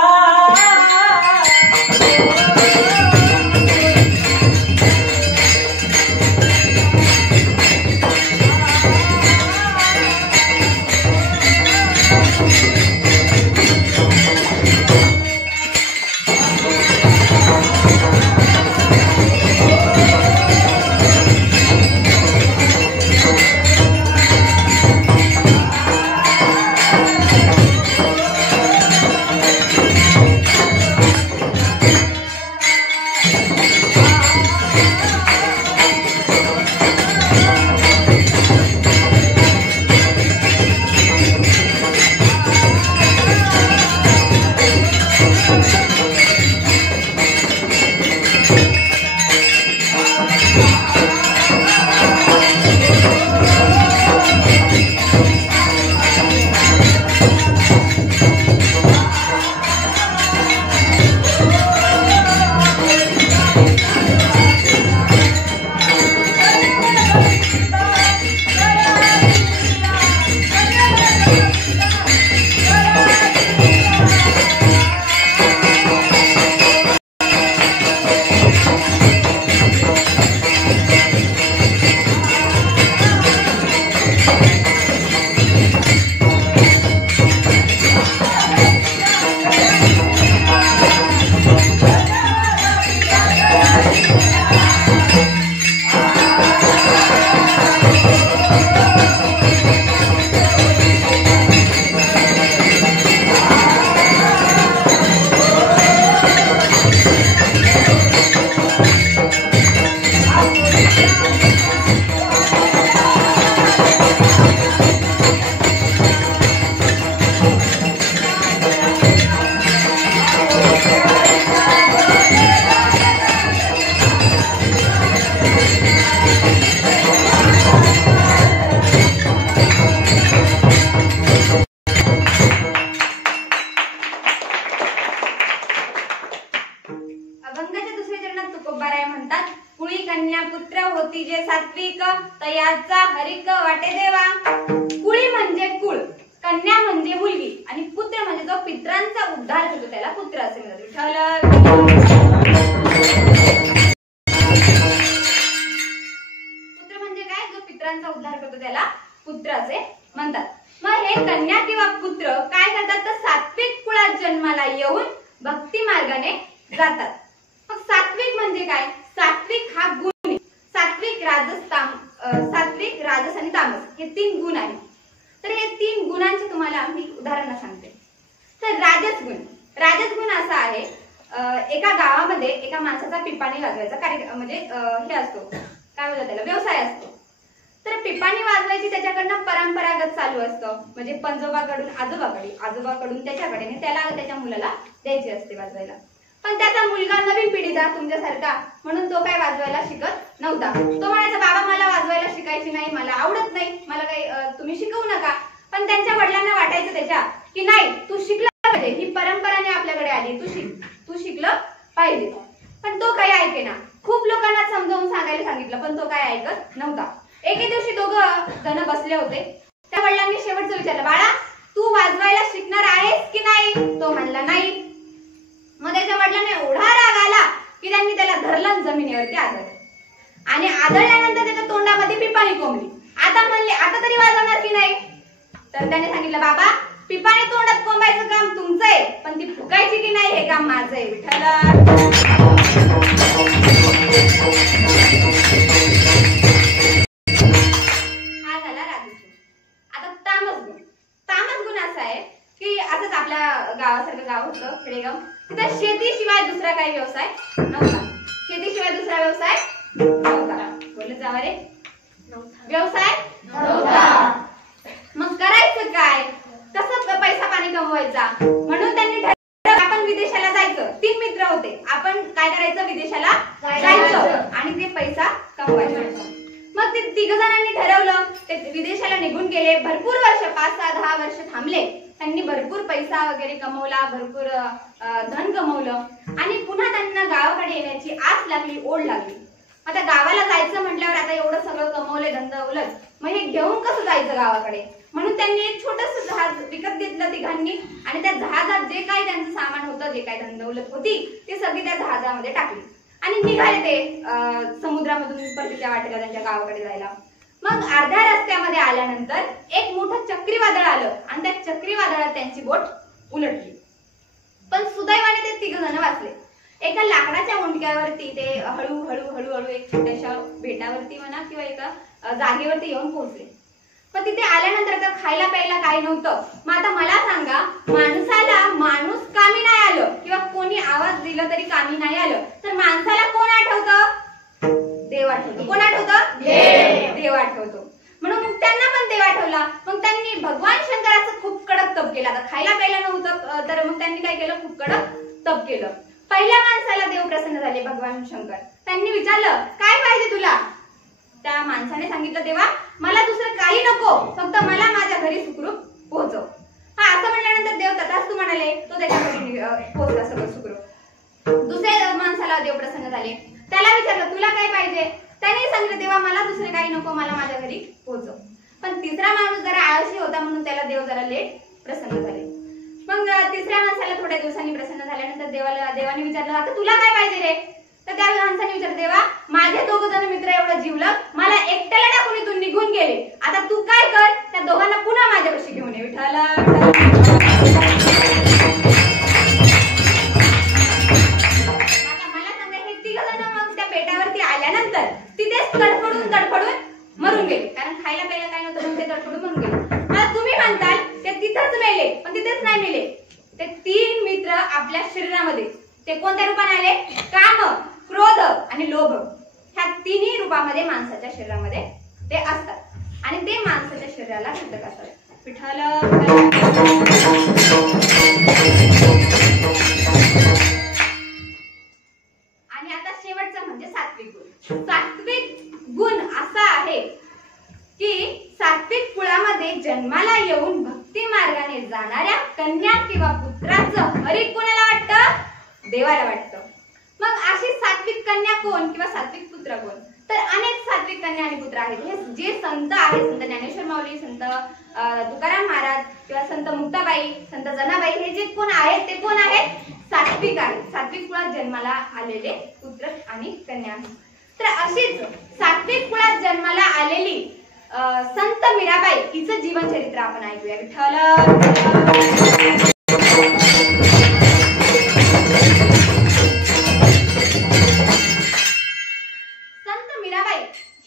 सात्विक तयाचा हरिक वाटे देवा. कुळी म्हणजे कुळ, कन्या म्हणजे मुलगी आणि पुत्र म्हणजे जो पित्रांचा उद्धार करतो त्याला पुत्र असे म्हणतात. पुत्र म्हणजे काय? जो पित्रांचा उद्धार करतो त्याला पुत्र असे म्हणतात. मग हे कन्या किंवा पुत्र काय करतात तर सात्विक कुळात जन्माला येऊन भक्ती मार्गाने जातात. मग सात्विक म्हणजे काय? सात्विक हा गुण, सात्विक राजस आणि तामस हे 3 गुण आहेत. तर हे 3 गुणांचे तुम्हाला मी उदाहरण सांगते. तर राजस गुण असा आहे, एका गावामध्ये एका माणसाचा पिपाणी वाजवायचा कार्यक्रम म्हणजे हे असतो, काय बोलतात त्याला, व्यवसाय असतो. तर पिपाणी वाजवायची त्याच्याकडनं परंपरागत चालू असतं, म्हणजे पंजोबाकडून आजोबाकडून त्याच्याकडे त्याला त्याच्या मुलाला द्यायची असते वाजवायला. पण त्याचा मुलगा नवीन पिढीचा तुमच्यासारखा, म्हणून तो काय वाजवायला शिकत नव्हता. तो म्हणायचा बाबा मला वाजवायला शिकायची नाही, मला आवडत नाही, मला काही तुम्ही शिकवू नका. पण त्यांच्या वडिलांना वाटायचं त्याच्या की नाही तू शिकला पाहिजे, ही परंपराने आपल्याकडे आली, तू शिकलं पाहिजे. पण तो काही ऐकेना. खूप लोकांना समजावून सांगायला सांगितलं पण तो काय ऐकत नव्हता. एके दिवशी 2 जण बसले होते. त्या वडिलांनी शेवटचं विचारलं, बाळा तू वाजवायला शिकणार आहेस की नाही? तो म्हणला नाही. मग त्याच्या वडिलांना एवढा राग आला की त्यांनी त्याला धरलं जमिनीवरती आदळलं आणि आदळल्यानंतर त्याच्या तोंडामध्ये पिपाणी कोंबली. आता म्हणले आता तरी वाजवणार की नाही? तर त्याने सांगितलं बाबा पिपाणी तोंडात कोंबायचं काम तुमचं आहे, पण ती फुकायची की नाही हे काम माझं आहे. विठ्ठल हा झाला राजस. आता तामस गुण असा आहे की असंच आपल्या गावासारखं गाव होतं खेडेगाव, तिथं शेतीशिवाय दुसरा काही व्यवसाय नव्हता. शेतीशिवाय दुसरा व्यवसाय नव्हता. बोलत जावा रे, व्यवसाय नव्हता. मग करायचं काय? कसं पैसा पाणी कमवायचा? म्हणून त्यांनी ठरवलं आपण विदेशाला जायचं. 3 मित्र होते. आपण काय करायचं? विदेशाला जायचं आणि ते पैसा कमवायचा. मग ते गेले, भरपूर वर्ष 5-6-10 वर्ष थांबले. त्यांनी भरपूर पैसा वगैरे कमवला, भरपूर धन कमवलं आणि पुन्हा त्यांना गावाकडे येण्याची आस लागली, ओढ लागली. आता गावाला जायचं म्हटल्यावर आता एवढं सगळं कमवले, धंदा मग हे घेऊन कसं जायचं गावाकडे. म्हणून त्यांनी एक छोटस जहाज विकत घेतलं तिघांनी आणि त्या जहाजात जे काही त्यांचं सामान होतं, जे काही धनदौलत होती ती सगळी त्या जहाजामध्ये टाकली आणि निघाले ते समुद्रामधून परतीच्या वाटेला त्यांच्या गावाकडे जायला. मग अर्ध्या रस्त्यामध्ये आल्यानंतर एक मोठं चक्रीवादळ आलं आणि त्या चक्रीवादळात त्यांची बोट उलटली. पण सुदैवाने ते तिघ जण वाचले. एका लाकडाच्या मुंडक्यावरती ते हळूहळू एक छोट्याशा बेटावरती म्हणा किंवा एका जागेवरती येऊन पोहोचले. पण तिथे आल्यानंतर तर खायला प्यायला काही नव्हतं. मग आता मला सांगा, माणसाला माणूस कामी नाही आलं किंवा कोणी आवाज दिला तरी कामी नाही आलं तर माणसाला कोण आठवतं? देव आठवतो. कोण आठवतं? देव आठवतो. म्हणून त्यांना पण देव आठवला. मग त्यांनी भगवान शंकराचं खूप कडक तप केलं. आता खायला प्यायला नव्हतं तर मग त्यांनी काय केलं? खूप कडक तप केलं. पहिल्या माणसाला देव प्रसन्न झाले, भगवान शंकर. त्यांनी विचारलं, काय पाहिजे तुला? त्या माणसाने सांगितलं, देवा मला दुसरं काही नको, फक्त मला माझ्या घरी सुखरूप पोहोचव. असं म्हणल्यानंतर देव तथास्तु म्हणाले. तो त्याच्या घरी पोहोचला सगळं सुखरूप. दुसऱ्या माणसाला देव प्रसन्न झाले. त्याला विचारलं, तुला काय पाहिजे? त्याने सांगितलं, देवा मला दुसरं काही नको, मला माझ्या घरी पोहोचव. पण तिसरा माणूस जरा आळशी होता म्हणून त्याला देव जरा लेट प्रसन्न झाले. मग तिसऱ्या माणसाला थोड्या दिवसांनी प्रसन्न झाल्यानंतर देवाने विचारलं, आता तुला काय पाहिजे रे? तर त्या माणसाने विचारलं, देवा माझे 2 जण मित्र एवढं जीवलग मला एकट्याला टाकून इथून निघून गेले. आता तू काय कर, त्या दोघांना पुन्हा माझ्यापाशी घेऊन ये. विठ्ठल मला सांगा, हे 3 जण मग त्या बेटावरती आल्यानंतर तिथेच तडफडून मरून गेले. कारण खायला प्यायला काय नव्हतं म्हणून ते तडफडून मरून गेले. आता तुम्ही म्हणताल ते तिथंच मेले, पण तिथेच नाही मेले. ते 3 मित्र आपल्या शरीरामध्ये ते कोणत्या रूपाने आले? काम, क्रोध आणि लोभ ह्या 3ही रूपामध्ये माणसाच्या शरीरामध्ये ते असतात आणि ते माणसाच्या शरीराला घातक असतात. विठ्ठल आणि आता शेवटचं म्हणजे सात्विक गुण. सात्विक गुण असा आहे की सात्विक कुळामध्ये जन्माला येऊन भक्ती मार्गाने जाणाऱ्या कन्या किंवा पुत्राचं हरी कोणाला वाटतं? देवाला वाटतं. मग अशी सात्विक कन्या कोण किंवा सात्विक पुत्र कोण? तर अनेक सात्विक कन्या आणि पुत्र आहेत. हे जे संत आहेत, संत ज्ञानेश्वर माऊली, संत तुकाराम महाराज किंवा संत मुक्ताबाई, संत जनाबाई, हे जे कोण आहेत ते कोण आहेत? सात्विक आहेत. सात्विक कुळात जन्माला आलेले पुत्र आणि कन्या आहेत. तर अशीच सात्विक कुळात जन्माला आलेली संत मीराबाई हिचं जीवन चरित्र आपण ऐकूया. विठ्ठल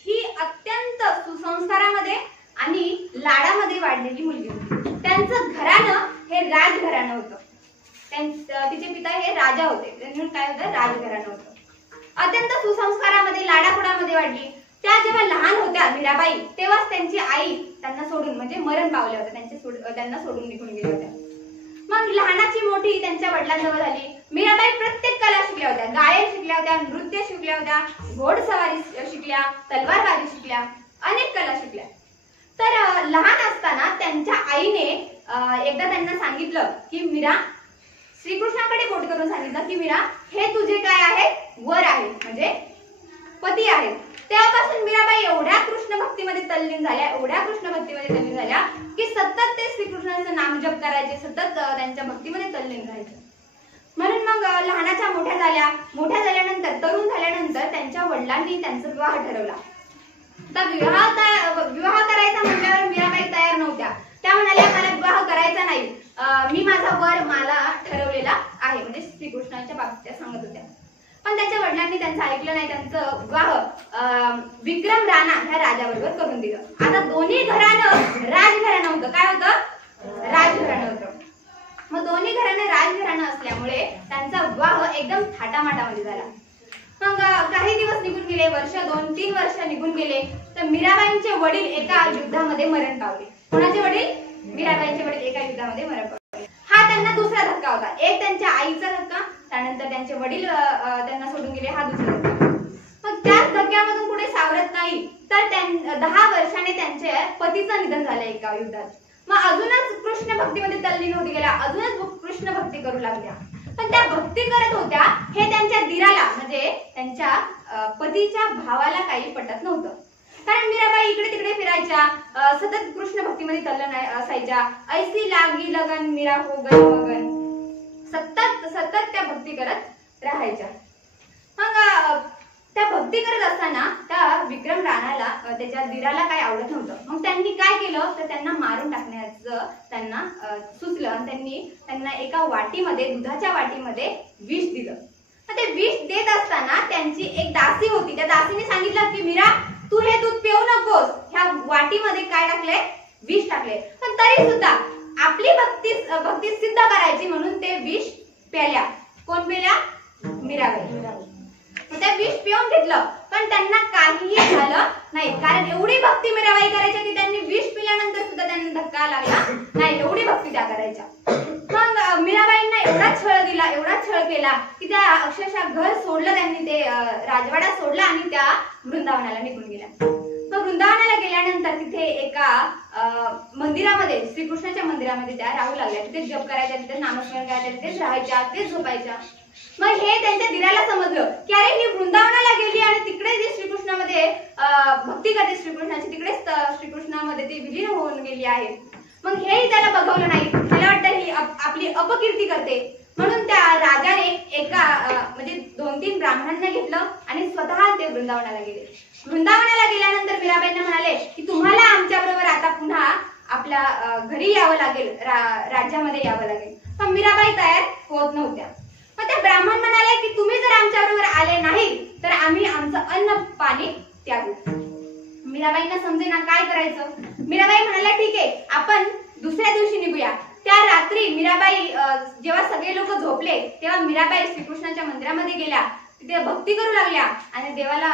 ही अत्यंत सुसंस्कारामध्ये आणि लाडामध्ये वाढलेली मुलगी होती. त्यांचं घराणं हे राजघराणं होतं. तिचे पिता हे राजा होते, म्हणून काय होतं? राजघराणं होतं. अत्यंत सुसंस्कारामध्ये लाडापुडामध्ये वाढली. त्या जेव्हा लहान होत्या मीराबाई तेव्हाच त्यांची आई त्यांना सोडून म्हणजे मरण पावल्या होत्या. त्यांना सोडून निघून गेल्या होत्या. मग लहानाची मोठी त्यांच्या वडिलांजवळ झाली. मीराबाई प्रत्येक कला शिकल्या होत्या. गायन शिकल्या होत्या, नृत्य शिकल्या होत्या, घोडसवारी शिकल्या, तलवारबाजी शिकल्या, अनेक कला शिकल्या. तर लहान असताना त्यांच्या आईने एकदा त्यांना सांगितलं की मीरा, श्रीकृष्णाकडे बोट करून सांगितलं की मीरा, हे तुझे काय आहे? वर आहे, म्हणजे पती आहेत. तेव्हापासून मीराबाई एवढ्या कृष्ण भक्तीमध्ये तल्लीन झाल्या की सतत ते श्रीकृष्णाचं नामजप करायचे, सतत त्यांच्या भक्तीमध्ये तल्लीन राहायचे. म्हणून मग लहानाच्या मोठ्या झाल्या. मोठ्या झाल्यानंतर, तरुण झाल्यानंतर त्यांच्या वडिलांनी त्यांचा विवाह ठरवला. तर विवाह करायचा म्हटल्यावर मीराबाई तयार नव्हत्या. त्या म्हणाल्या, मला विवाह करायचा नाही, मी माझा वर मला ठरवलेला आहे, म्हणजे श्रीकृष्णाच्या बाबतीत त्या सांगत होत्या. पण त्यांच्या वडिलांनी त्यांचं ऐकलं नाही. त्यांचं विवाह विक्रम राणा ह्या राजाबरोबर करून दिलं. आता दोन्ही घराणं राजघराणं होतं. काय होतं? राजघराणं होतं. मग दोन्ही घराणं राजघराणं असल्यामुळे त्यांचा विवाह एकदम थाटामाटामध्ये झाला. मग काही दिवस निघून गेले, वर्ष 2-3 वर्ष निघून गेले. तर मीराबाईंचे वडील एका युद्धामध्ये मरण पावले. कोणाचे वडील? मीराबाईंचे वडील एका युद्धामध्ये मरण पावले. हा त्यांना दुसरा धक्का होता. एक त्यांच्या आईचा धक्का, त्यानंतर त्यांचे वडील त्यांना सोडून गेले, हा दुसरा धक्का. मग त्याच धक्क्यामधून पुढे सावरत नाही तर 10 वर्षाने त्यांच्या पतीचं निधन झालं एका युद्धात. मग अजूनच कृष्ण भक्तीमध्ये तल्लीन होती गेल्या, अजूनच कृष्ण भक्ती करू लागल्या. पण त्या भक्ती करत होत्या हे त्यांच्या दिराला म्हणजे त्यांच्या पतीच्या भावाला काही पटत नव्हतं. कारण मीराबाई इकडे तिकडे फिरायच्या, सतत कृष्ण भक्तीमध्ये तल्लीन असायच्या. ऐसी लागी लगन मीरा हो गई मगन, सतत त्या भक्ती करत राहायच्या. मग त्या भक्ती करत असताना त्या विक्रम राणाला त्याच्या दिराला काही आवडत नव्हतं. मग त्यांनी काय केलं तर त्यांना मारून टाकण्याचं त्यांना सुचलं आणि त्यांना एका वाटीमध्ये, दुधाच्या वाटीमध्ये विष दिलं. ते विष देत असताना त्यांची एक दासी होती, त्या दासीने सांगितलं की मीरा तू हे दूध पिऊ नकोस, ह्या वाटीमध्ये काय टाकले, विष टाकले. पण तरी सुद्धा आपली भक्ती सिद्ध करायची म्हणून ते विष प्याल्या. कोण प्याल्या? मीराबाई. त्या विष पिऊन घेतलं पण त्यांना काहीही झालं नाही, कारण एवढी भक्ती मीराबाई करायच्या की त्यांनी विष पिल्यानंतर सुद्धा त्यांना धक्का लागला नाही, एवढी भक्ती त्या करायच्या. मग मीराबाईंना एवढा छळ दिला, एवढा छळ केला की त्या अक्षरशः घर सोडलं त्यांनी, ते राजवाडा सोडला आणि त्या वृंदावनाला निघून गेल्या. मग वृंदावनाला गेल्यानंतर तिथे एका मंदिरामध्ये, श्रीकृष्णाच्या मंदिरामध्ये त्या राहू लागल्या. तिथे जप करायच्या, तिथे नामस्मरण करायच्या, तिथेच राहायच्या, तिथेच झोपायच्या. मग हे त्यांच्या दिराला समजलं की अरे ही वृंदावनाला गेली आणि तिकडे जी श्रीकृष्णामध्ये भक्ती करते श्रीकृष्णाची, तिकडेच श्रीकृष्णामध्ये ती विलीन होऊन गेली आहे. मग हेही त्याला बघवलं नाही. त्याला वाटतं ही आपली अपकीर्ती करते. म्हणून त्या राजाने एका म्हणजे 2-3 ब्राह्मणांना घेतलं आणि स्वतः ते वृंदावनाला गेले. वृंदावनाला गेल्यानंतर मीराबाईंना म्हणाले की तुम्हाला आमच्या बरोबर आता पुन्हा आपल्या घरी यावं लागेल, राज्यामध्ये यावं लागेल. पण मीराबाई तयार होत नव्हत्या. मग ते ब्राह्मण म्हणाले की तुम्ही जर आमच्या बरोबर आले नाही तर आम्ही आमचं अन्न पाणी त्यागू. मीराबाईंना समजेना काय करायचं. मीराबाई म्हणाल्या ठीक आहे, आपण दुसऱ्या दिवशी निघूया. त्या रात्री मीराबाई जेव्हा सगळे लोक झोपले तेव्हा मीराबाई श्रीकृष्णाच्या मंदिरामध्ये गेल्या, तिथे भक्ती करू लागल्या आणि देवाला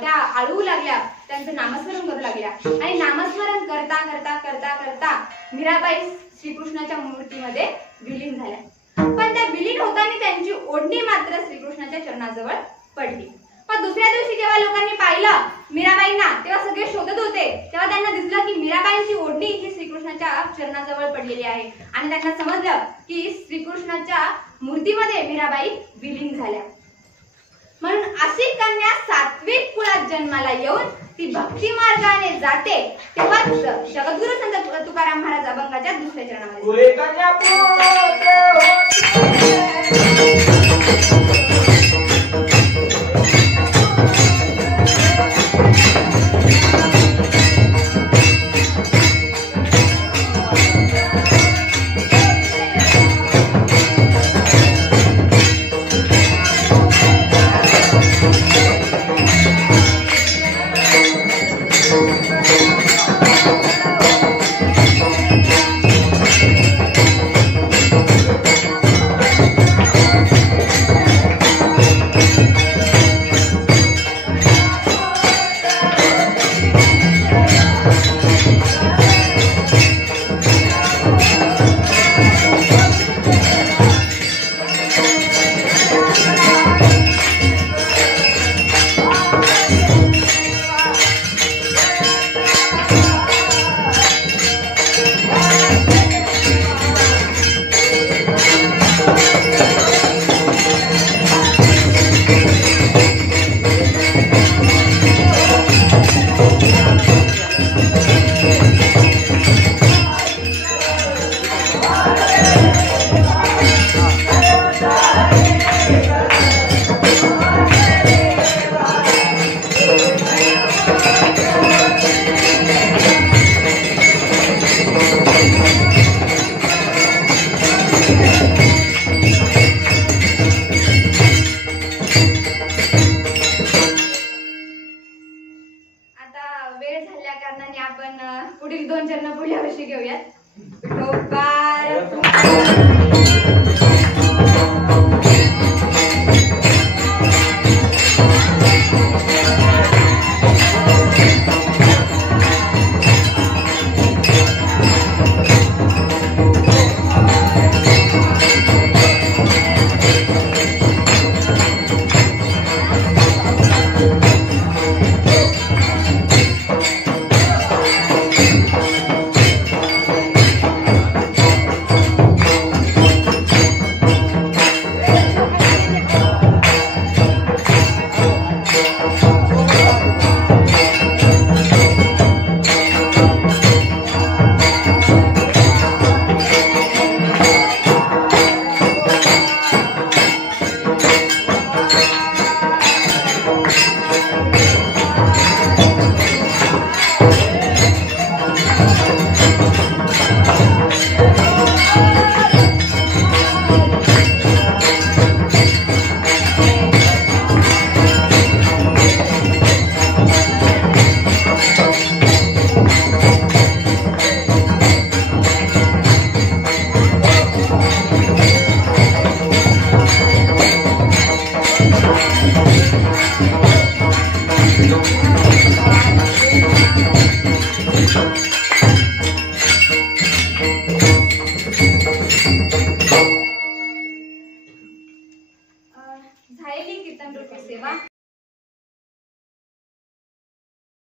त्या आळवू लागल्या, त्यांचं नामस्मरण करू लागल्या. आणि नामस्मरण करता करता करता करता मीराबाई श्रीकृष्णाच्या मूर्तीमध्ये विलीन झाल्या. पण त्या विलीन होताना त्यांची ओढणी मात्र श्रीकृष्णाच्या चरणाजवळ पडली. पण दुसऱ्या दिवशी जेव्हा लोकांनी पाहिलं मीराबाईंना, तेव्हा सगळे शोधत होते, तेव्हा त्यांना दिसलं की मीराबाईंची ओढणी ही श्रीकृष्णाच्या चरणाजवळ पडलेली आहे. आणि त्यांना समजलं की श्रीकृष्णाच्या मूर्तीमध्ये मीराबाई विलीन झाल्या. म्हणून अशी कन्या सात्विक कुळात जन्माला येऊन ती भक्ती मार्गाने जाते, तेव्हा जगद्गुरु संत तुकाराम महाराज अभंगाच्या दुसऱ्या चरणामध्ये पुढील 2 चरण पुढल्या वर्षी घेऊयात.